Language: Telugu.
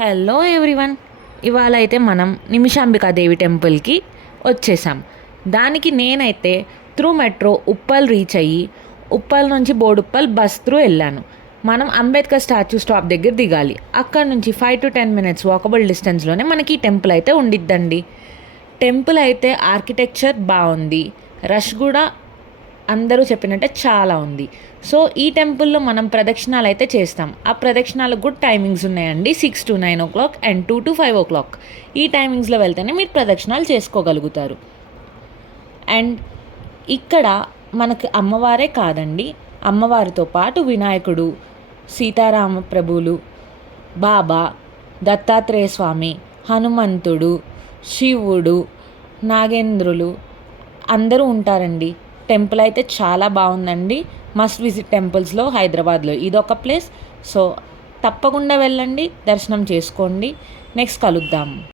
Hello everyone. ఇవాళ అయితే మనం నిమిషాంబికాదేవి టెంపుల్కి వచ్చేసాం. దానికి నేనైతే త్రూ మెట్రో ఉప్పల్ రీచ్ అయ్యి ఉప్పల్ నుంచి బోడుప్పల్ బస్ త్రూ వెళ్ళాను. మనం అంబేద్కర్ స్టాచ్యూ స్టాప్ దగ్గర దిగాలి. అక్కడ నుంచి 5 to 10 minutes వాకబుల్ డిస్టెన్స్లోనే మనకి ఈ టెంపుల్ అయితే ఉండిద్దండి. టెంపుల్ అయితే ఆర్కిటెక్చర్ బాగుంది, రష్ కూడా అందరూ చెప్పినట్టే చాలా ఉంది. సో ఈ టెంపుల్లో మనం ప్రదక్షిణాలు అయితే చేస్తాం. ఆ ప్రదక్షిణాలకు కూడా టైమింగ్స్ ఉన్నాయండి. 6 to 9 o'clock and 2 to 5 o'clock. ఈ టైమింగ్స్లో వెళ్తేనే మీరు ప్రదక్షిణాలు చేసుకోగలుగుతారు. అండ్ ఇక్కడ మనకి అమ్మవారే కాదండి, అమ్మవారితో పాటు వినాయకుడు, సీతారామ ప్రభువులు, బాబా, దత్తాత్రేయ స్వామి, హనుమంతుడు, శివుడు, నాగేంద్రులు అందరూ ఉంటారండి. టెంపుల్ అయితే చాలా బాగుందండి. మస్ట్ విజిట్ టెంపుల్స్లో హైదరాబాద్లో ఇదొక ప్లేస్. సో తప్పకుండా వెళ్ళండి, దర్శనం చేసుకోండి. నెక్స్ట్ కలుద్దాం.